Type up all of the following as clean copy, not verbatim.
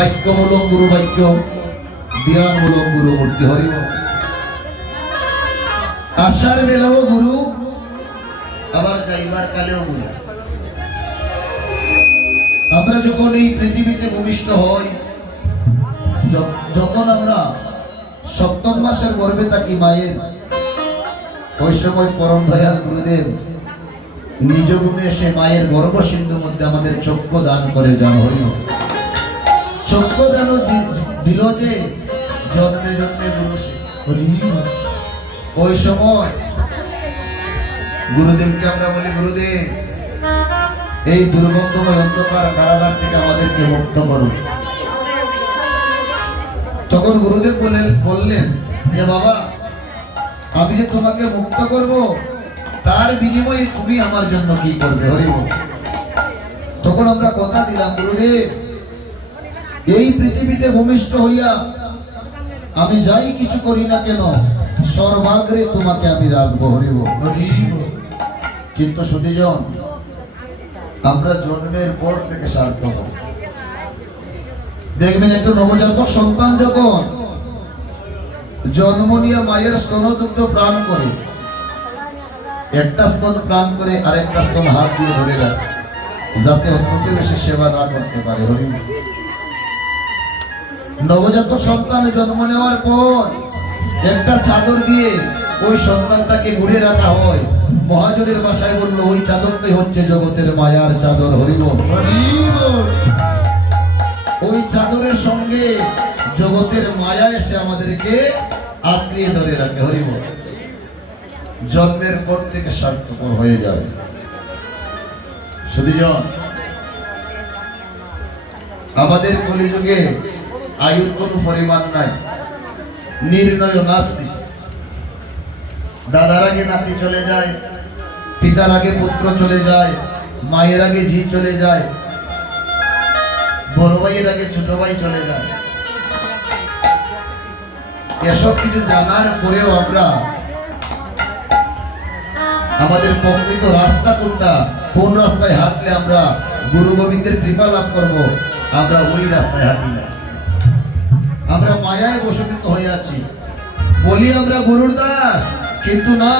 বাক্যমূলক গুরু বাক্য, জ্ঞানমূলক গুরু মূর্তি। হরিব আসার বেলাও গুরু, আবার যাইবার কালেও গুরু। আমরা যখন এই পৃথিবীতে ভূমিষ্ঠ হই, যখন আমরা সপ্তম মাসের গর্ভে থাকি মায়ের, ওই সময় পরম দয়াল গুরুদেব নিজ গুণে এসে মায়ের গর্ভ সিন্ধুর মধ্যে আমাদের চক্ষু দান করে যান। হরিব চক্ষু দান দিল যে জন্মে জন্মে গুরু সে। ওই সময় গুরুদেবকে আমরা বলি, গুরুদেব এই দুর্গন্ধময় অন্ধকার কারাগার থেকে আমাদেরকে মুক্ত করুন। তখন গুরুদেব বললেন যে বাবা, আমি যে তোমাকে মুক্ত করব, তার বিনিময়ে তুমি আমার জন্য কি করবে? হরিব তখন আমরা কথা দিলাম, গুরুদেব এই পৃথিবীতে ভূমিষ্ঠ হইয়া আমি যাই কিছু করি না কেন, সর্বাগ্রে তোমাকে আমি রাখবো। হরিব কিন্তু সুধীজন, আমরা জন্মের পর থেকে সার্থক। দেখবেন একটা নবজাতক সন্তান যখন জন্ম নিয়ে মায়ের স্তনদুগ্ধ প্রাণ করে, একটা স্তন প্রাণ করে আরেকটা স্তন হাত দিয়ে ধরে রাখে, যাতে অন্য কেউ এসে সেবা না করতে পারে। হরিব নবজাতক সন্তান জন্ম নেওয়ার পর একটা চাদর দিয়ে ওই সন্তানটাকে ঘুরে রাখা হয়। মহাজনের ভাষায় বললো, ওই চাদরটাই হচ্ছে জগতের মায়ার চাদর। হরিব ওই চাদরের সঙ্গে জগতের মায়া এসে আমাদেরকে আঁকড়িয়ে ধরে রাখে। হরিব জন্মের পর থেকে স্বার্থপর হয়ে যাবে। সুধীজন, আমাদের কলিযুগে আয়ুর কোনো পরিমাণ নাই, নির্ণয় নাস্তি। দাদার আগে নাতি চলে যায়, পিতার আগে পুত্র চলে যায়, মায়ের আগে ঝি চলে যায়, বড় ভাইয়ের আগে ছোট ভাই চলে যায়। এসব কিছু জানার পরেও আমরা আমাদের প্রকৃত রাস্তা কোনটা, কোন রাস্তায় হাঁটলে আমরা গুরু গোবিন্দের কৃপা লাভ করব, আমরা ওই রাস্তায় হাঁটি না। আমরা মায়ায় বশীভূত হয়ে আছি, বলি আমরা গুরুর দাস, কিন্তু না,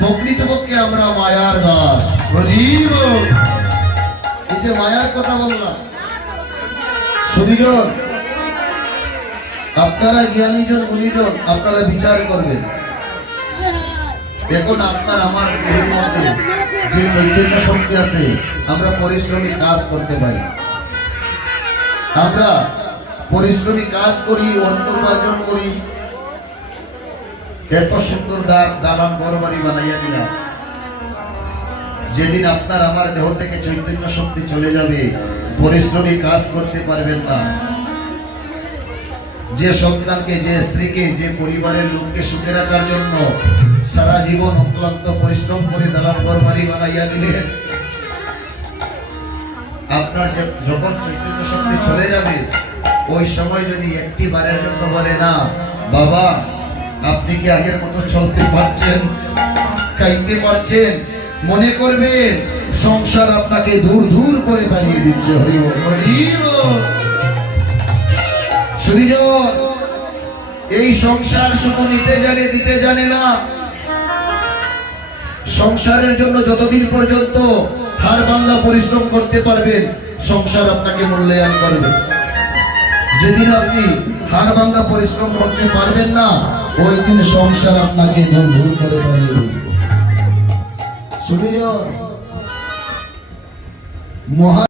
প্রকৃতপক্ষে আমরা মায়ার দাস। এই যে মায়ার কথা বললাম, সুধীজন আপনারা জ্ঞানীজন গুণীজন আপনারা বিচার করবেন। দেখুন আপনার আমার দেহের মধ্যে যে চৈতন্য শক্তি আছে, আমরা পরিশ্রমী কাজ করতে পারি, আমরা পরিশ্রমী কাজ করি, অর্থ উপার্জন করি, এত সুন্দর দালান ঘর বাড়ি বানাইয়া দিলাম। যেদিন আপনার আমার দেহ থেকে চৈতন্য শক্তি চলে যাবে, পরিশ্রমী কাজ করতে পারবেন না। যে সন্তানকে, যে স্ত্রীকে, যে পরিবারের লোককে সুখে রাখার জন্য সারা জীবন অক্লান্ত পরিশ্রম করে দালান ঘর বাড়ি বানাইয়া দিলেন, আপনার যখন চৈতন্য শক্তি চলে যাবে, ওই সময় যদি একটি বারের জন্য বলে, না বাবা আপনি কি আগের মতো চলতে পারছেন, খাইতে পারছেন, মনে করবেন সংসার আপনাকে দূর দূর করে দাঁড়িয়ে দিচ্ছে। হরিব সুধীজন, এই সংসার শুধু নিতে জানে, দিতে জানে না। সংসারের জন্য যতদিন পর্যন্ত হাড় ভাঙা পরিশ্রম করতে পারবেন, সংসার আপনাকে মূল্যায়ন করবে। যেদিন আপনি হাড় ভাঙা পরিশ্রম করতে পারবেন না, ওই দিন সংসার আপনাকে দূর দূর করে দাঁড়িয়ে দিবে। সুধীজন, মহা